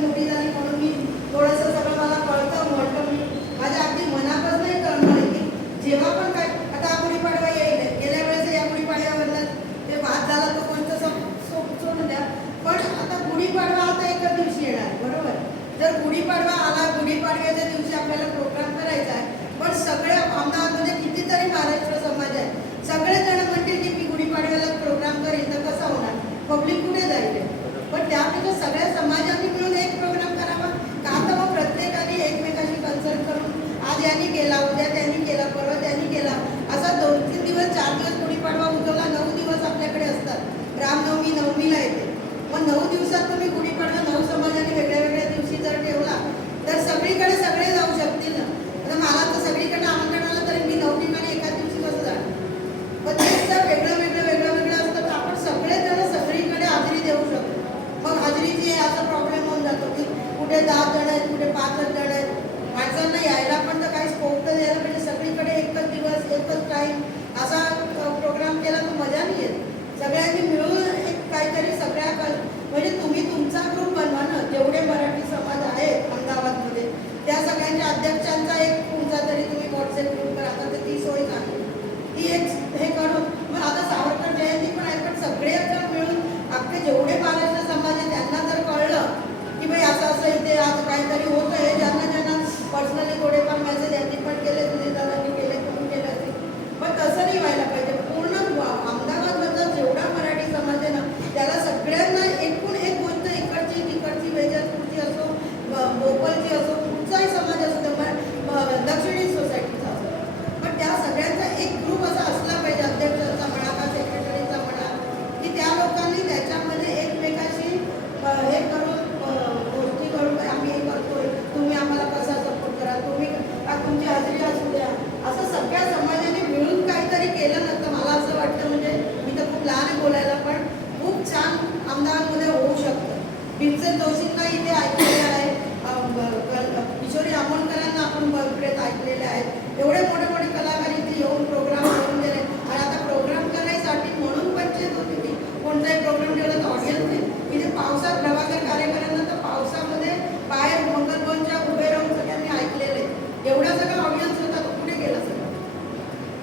मोठी झाली म्हणून मी थोडंसं सगळं मला कळतं म्हटलं. मी माझ्या अगदी मनातच नाही कळणार की जेव्हा पण काय आता गुढीपाडवा येईल, गेल्या वेळेस या गुढीपाडव्यावरनं ते वाद झाला तो कोणतं सोडून द्या. पण आता गुढीपाडवा आता एका दिवशी येणार बरोबर. जर गुढीपाडवा आला, गुढीपाडव्याच्या दिवशी आपल्याला प्रोग्राम करायचा आहे, पण सगळ्या अहमदाबादमध्ये कितीतरी महाराष्ट्र समाज आहे, सगळेजण म्हणतील की मी गुढीपाडव्याला प्रोग्राम करेन, तर कसा होणार, पब्लिक कुठे जाईल. पण त्यापेक्षा सगळ्या समाजाने मिळून एक प्रोग्राम करावा का. तर मग प्रत्येकाने एकमेकाशी कन्सल्ट करून आज यांनी केला, उद्या त्यांनी केला, परवा त्यांनी केला, असा 2-3 दिवस 4 दिवस गुढीपाडवा उजवला, 9 दिवस आपल्याकडे असतात. रामनवमी 9मीला येते. मग 9 दिवसात तुम्ही गुढीपाडवा 9 समाजाने वेगळ्या वेगळ्या दिवशी जर ठेवला तर सगळीकडे सगळे जाऊ शकतील ना. आता मला तर सगळीकडे आमंत्रण आलं तरी मी 9 ठिकाणी एका दिवशी कसं जाणार. पण तेच जर वेगळं वेगळं वेगळं वेगळं असतं तर आपण सगळेजण सगळीकडे हाजरी देऊ शकतो. मग हाजरीची असा प्रॉब्लेम होऊन जातो की कुठे 10 जण आहेत, कुठे 5 जण आहेत, माणसांना यायला पण तर काही स्कोप तर द्यायला पाहिजे. सगळीकडे एकच दिवस एकच टाईम असा प्रोग्राम केला तर मजा नाही येत. सगळ्यांनी मिळून एक काहीतरी सगळ्या म्हणजे तुम्ही तुमचा ग्रुप बनवा ना, जेवढे मराठी समाज आहेत अहमदाबादमध्ये त्या सगळ्यांच्या अध्यक्षांचा एक तुमचा तरी तुम्ही व्हॉट्सअप ग्रुप करा. आता तर ती सोय झाली ती एक हे करून मग आता सावरकर जयंती पण आहे, पण सगळे जण मिळून अख्खे जेवढे महाराष्ट्र समाज आहे त्यांना जर कळलं की भाई असं असं इथे आज काहीतरी होतं, हे ज्यांना ज्यांना पर्सनली थोडेफार मेसेज यांनी पण केले, तुम्ही दादांनी केले, तुम्ही केले असतील, पण तसं नाही व्हायला पाहिजे. पूर्ण अहमदाबादमधला जेवढा मराठी समाज आहे ना त्याला सगळ्यांना एकूण एक गोष्ट इकडची तिकडची वेजलपूरची असो, भोपाळची असो, कुठचाही समाज असो, दक्षिणी सोसायटीचा असो, पण त्या सगळ्यांचा एक ग्रुप असा असला पाहिजे, अध्यक्षांचा म्हणा का सेक्रेटरीचा म्हणा, की त्या लोकांनी त्याच्यामध्ये एकमेकाशी हे करून गोष्टी करून आम्ही हे करतोय, तुम्ही आम्हाला कसा सपोर्ट करा, तुम्ही तुमची हाजरी असू द्या, असं सगळ्या समाजाने मिळून काहीतरी केलं ना तर मला असं वाटतं, म्हणजे मी तर खूप लहान आहे बोलायला, पण खूप छान अहमदाबादमध्ये होऊ शकतं. भीमसेन जोशींना इथे ऐकलेलं आहे, किशोरी आमोणकरांना आपण बरेच ऐकलेले आहेत, एवढे मोठे मोठे कलाकार इथे येऊन प्रोग्राम करून गेले. आणि आता प्रोग्राम करायसाठी म्हणून पंचायत होती की कोणताही प्रोग्राम ठेवला तर ऑडियन्स नाही. इथे पावसात प्रभाकर कार्यकरांना तर पावसामध्ये बाहेर मंगलभवनच्या उभे राहून सगळ्यांनी ऐकलेले, एवढा सगळा ऑडियन्स होता, तो कुठे गेला सगळं,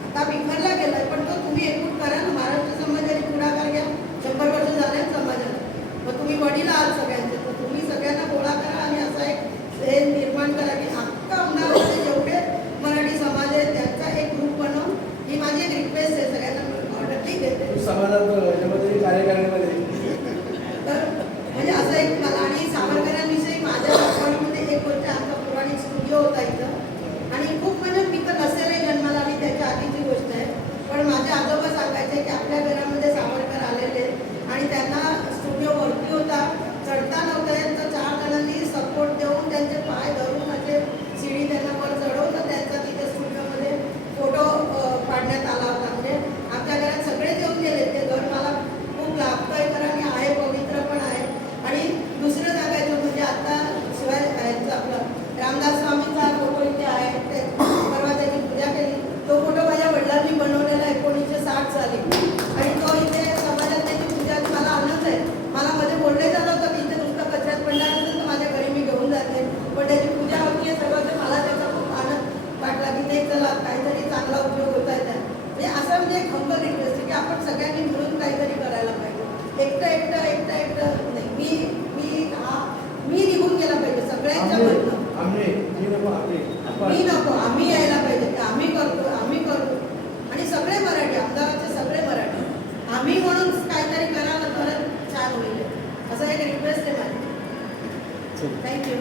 आता विखरला गेलाय. पण तो तुम्ही एकूण करा ना, महाराष्ट्र समाजाने पुढाकार घ्या, 100 वर्ष झाले समाजाला, मग तुम्ही वडील आहात सगळ्यांचे, तर तुम्ही सगळ्यांना गोळा करा आणि असा एक हे निर्माण करा की अख्खा अहमदाबादमध्ये जेवढे मराठी समाज आहेत त्यांचा एक ग्रुप बनवून, ही माझी एक रिक्वेस्ट आहे सगळ्यांना ऑर्डर ठीक आहे समाजात कार्यकारिणीमध्ये तर म्हणजे असं एक मला. आणि सावरकरांविषयी माझ्या आठवणीमध्ये एक गोष्ट, आमचा पुराणिक स्टुडिओ होता इथं, आणि खूप म्हणजे मी तर नसेलही जन्माला आणि त्याच्या आधीची गोष्ट आहे, पण माझे आजोबा सांगायचे की आपल्या घरामध्ये सावरकर आलेले आणि त्यांना स्टुडिओ वरती होता, चढता नव्हता येत, तर 4 जणांनी सपोर्ट देऊन त्यांचे पाय धरून असे शिडी त्यांना वर चढवलं, त्यांचा तिथे स्टुडिओमध्ये फोटो काढण्यात आला होता. म्हणजे आमच्या घरात सगळेच येऊन गेले. ते घर मला खूप लाभदायक आणि आहे, पवित्र पण आहे. आणि दुसरं सांगायचं म्हणजे आता शिवाय आपलं रामदास स्वामींचा फोटो इथे आहे, ते परवा त्याची पूजा केली, तो फोटो माझ्या वडिलांनी बनवलेला 1960 साली, आणि तो इथे समाजात त्याची पूजा, मला आनंद आहे. मला मध्ये बोलणे झालं होतं की इथे नुसतं कचऱ्यात पडणार असेल तर माझ्या घरी मी घेऊन जाते, पण त्याची पूजा होती आहे सगळं, तर मला त्याचा खूप आनंद वाटला की ते चला काहीतरी चांगला उपयोग होत आहे त्या. म्हणजे असं म्हणजे एक हंबर रिक्वेस्ट की आपण सगळ्यांनी मिळून काहीतरी करायला पाहिजे. एकटं नाही, मी निघून गेला पाहिजे सगळ्यांच्या मधनं. मी नको, आम्ही यायला पाहिजे की आम्ही करतो, आम्ही करतो, आणि सगळे मराठी, अहमदाबादचे सगळे मराठी आम्ही म्हणून काहीतरी करायला परत छान होईल, असं एक रिक्वेस्ट आहे माझी. थँक्यू.